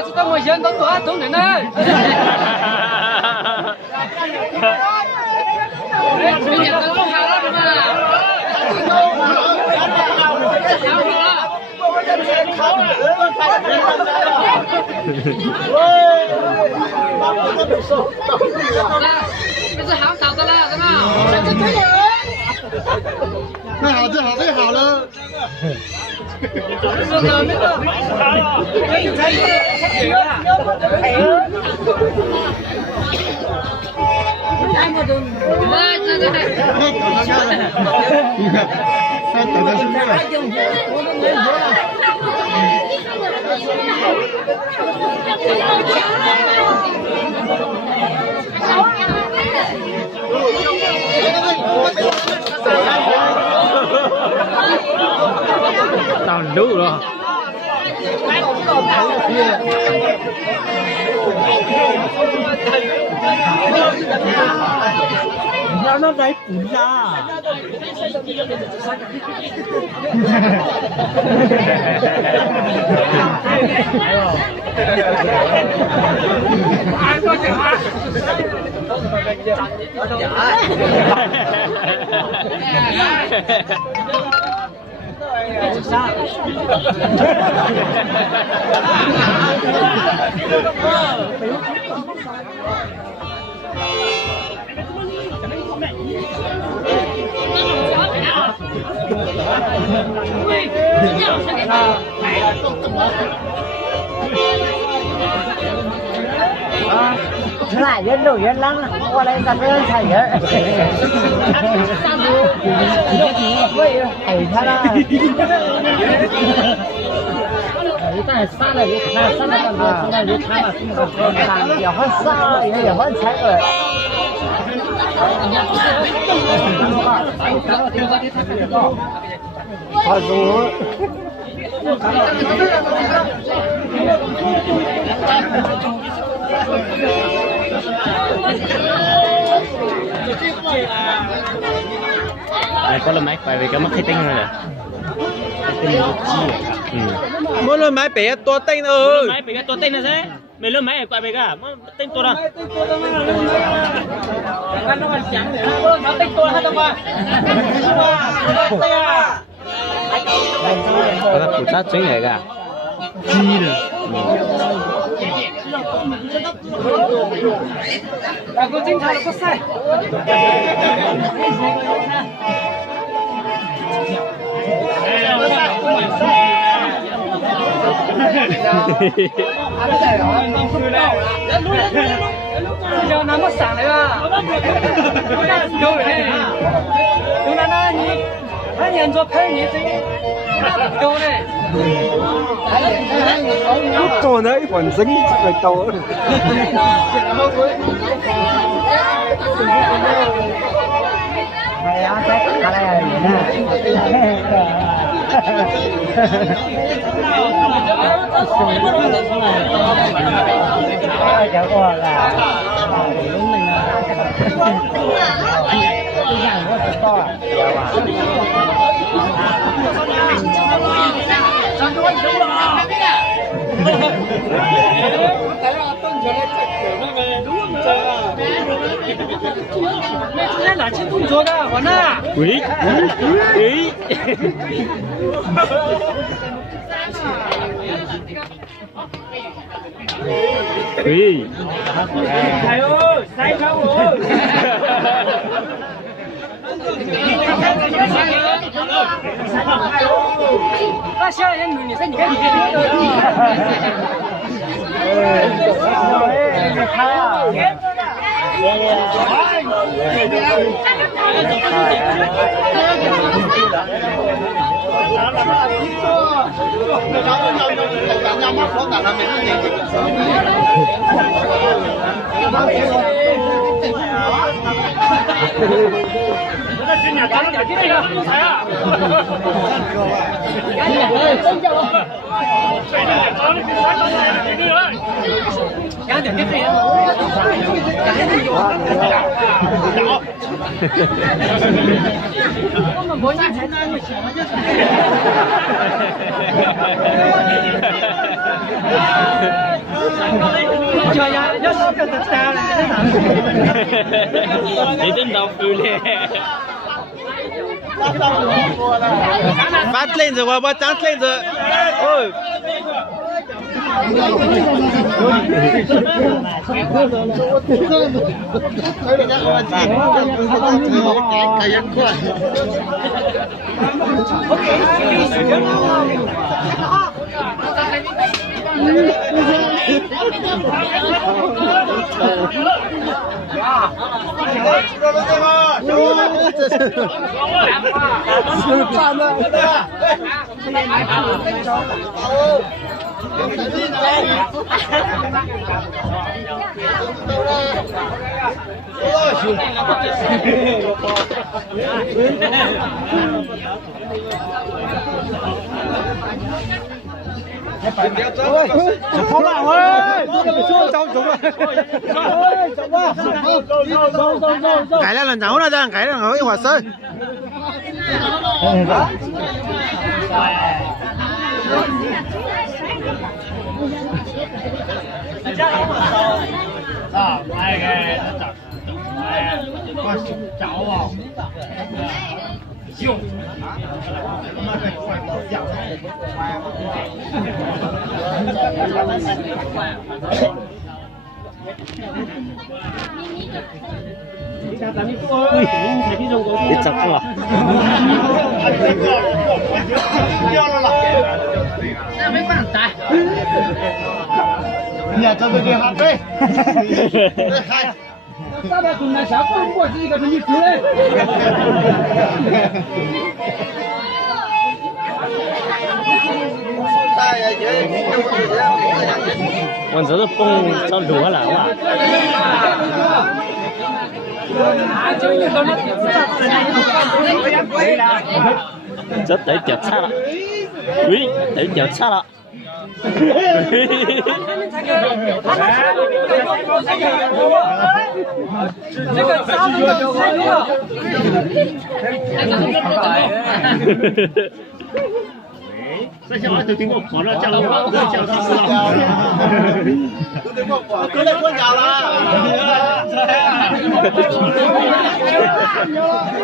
了，知道我现在多少多人呢？这是好找的了，真的。太好，最好，最好了。到đủ rồi. Nó đấy cũng ra. Ai có chừng á? lại đến đổi đến lắm qua đây đặt lên thầy ấy thầy thật là tại sao lại biết sao sao lại còn lại biết sao là không làm nhiều hơn sao nhiều hơn trái rồi thôi rồi Này có lần máy quay về cái marketing rồi nè. Mỗi lần máy bé to tên ơi. Máy bé to tên là thế. Mấy lần máy quay về cả, tên to đâu? Nó tên tôi hết đâu mà. Nó phụ trách chính này cả. Chi rồi. Là cô chính thảo là có sai. Giờ nó mất sáng đấy à? Đâu rồi đây? Chúng ta nói nhỉ? Hai nhân cho phê nhỉ chứ? Đâu này? Còn đấy còn dính phải to. thầy á cái này vậy nè cháu còn là đúng mình cái hàng của chúng to那哪去动作的？我呢？Quý. Quý. Quý. Thầy ơi, sai không ơi? Ta sao em người sinh cái gì去nhà trắng nhà kia đâu không thấy à? Cái nhà ơi, không cho. Cái nhà trắng đi sáng tới nhà kia ơi. Cái nhà kia đâu? Cái gì vậy? Không mà bố nhà thế này mà xỉu chứ. 你真老夫咧。发链子我长链子，哦。改人快。跑慢喂，走走吧，改了人走了的，改了我一会儿生。啊，买个我找啊，就。你走过了。掉了啦！那没办法。你呀，这个给他对。嗨。大家从那下滚过去，一个是你出来。我这是蹦到路了哇！这得掉叉了，喂，得掉叉了。这个渣子都太多了。这小孩都听我跑了，叫我叫他死了。都得过家了。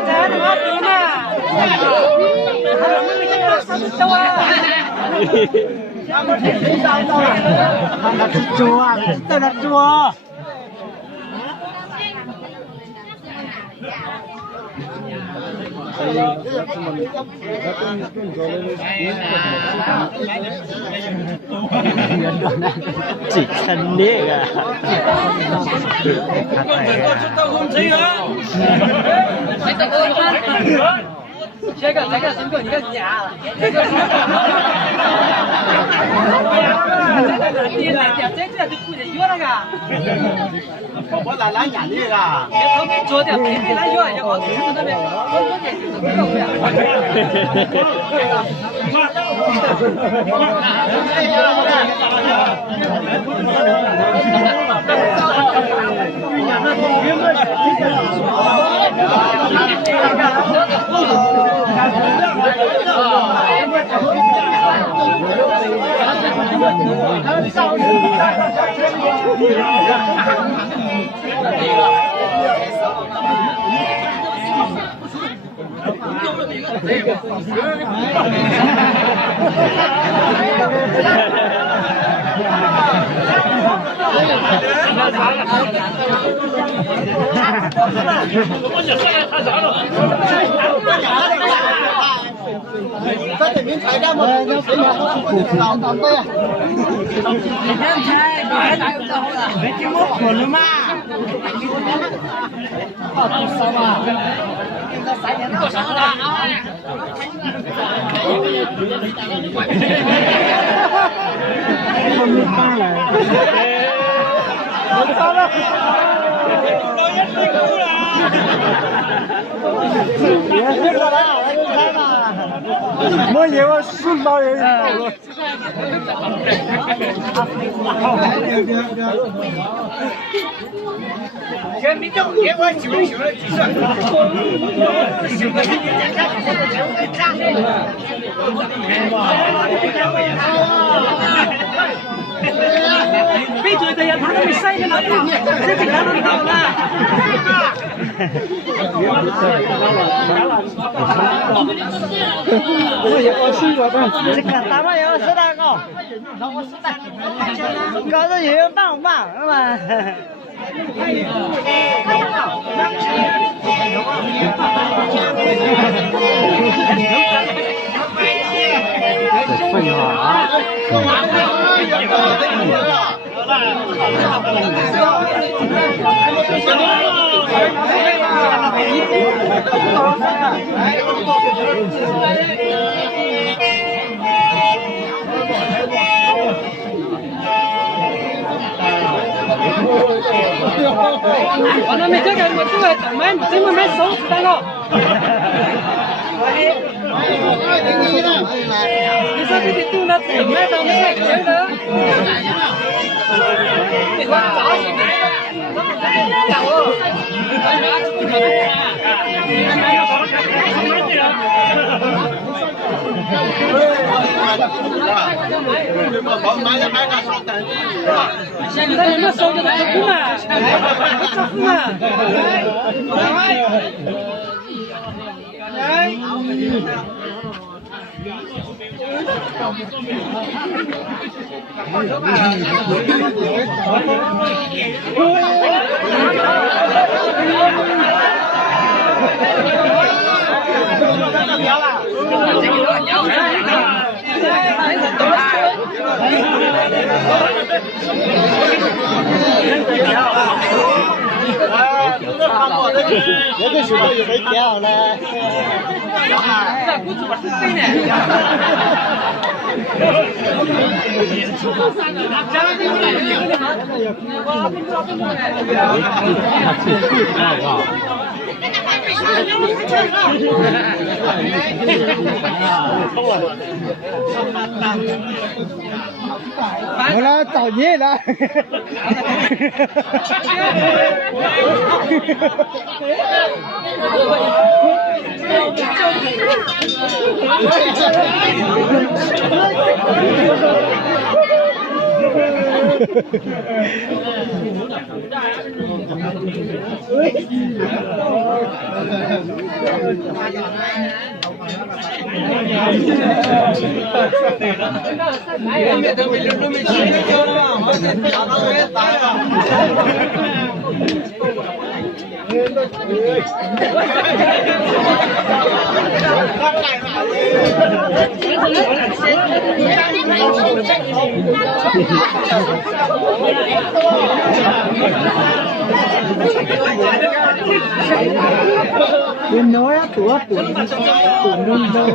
在哪里呢？那是猪啊，在那猪啊。几层那个？这个真够你个家了。这就不能约那个。我来拿眼的啦。昨天没来约，要我从那边，我点就是这个不呀。这等于才干嘛？老党队啊！你看才白打有好了，没听我混了吗？好多少嘛？这3年多少了啊？我没办了。我操了！别过来，我开嘛！我以为是老爷爷。全民政也管修了几十，修了几年看，闭嘴的呀，他们。你晒一个老板，这警察都到了。我试过的，这个咱们要是那个，搞得也棒棒，是吧？废话。我那没这个，我这个怎么你这么没手指的了？你说这个肚子怎么都没觉得？你说早起来了，现在你们手就在这嘛，这副嘛。这个时候也没掉呢。我怎么是对呢？我来找你了。Bên nói tủa tủa nương đỡ.